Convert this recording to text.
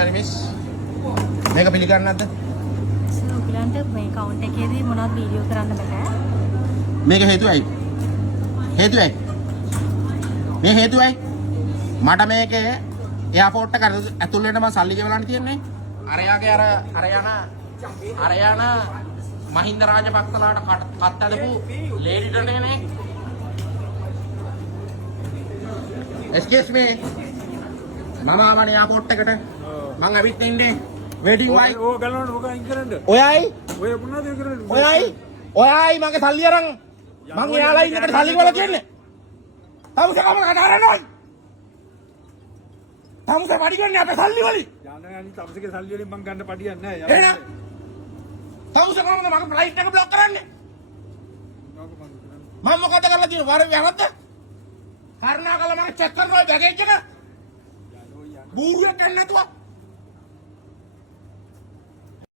බැරි මිස්. මේක පිළිගන්නේ නැද්ද? ඔයගලන්ට මේ account එකේදී මොනවද වීඩියෝ කරන්න බෑ. මේක හේතුවයි. හේතුවයි. මේ හේතුවයි. මට මේකේ එයාපෝට් එක ඇතුල් වෙන්න මම සල්ලි ගෙවලා තියෙන්නේ. අරයාගේ අර යන මහින්ද රාජපක්ෂලාට කත් ඇදපු ලේඩි ඩොනේනේ. Excuse me. මම ආවනේ එයාපෝට් එකට. මං ඇවිත් ඉන්නේ. waiting why? ඕක ගලවන්න ඕක අයින් කරන්න. ඔයයි ඔය මොනවද කරන්නේ? ඔයයි මගේ සල්ලි අරන් මං එයාලා ඉන්නකට සල්ලි වල කියන්නේ. තමුසකම කඩරනවා. තමුස පඩි ගන්නේ අපේ සල්ලි වලින්. යන්න යන්නේ තමුසගේ සල්ලි වලින් මං ගන්න පඩියක් නැහැ. එහෙනම් තමුසකම මගේ ෆ්ලයිට් එක බ්ලොක් කරන්නේ. මම මොකද කරලා තියෙන්නේ? වැරද්ද? කරුණාකරලා මම චෙක් කරනවා බැගේජ් එක. බූරුවෙක් ගන්න නැතුව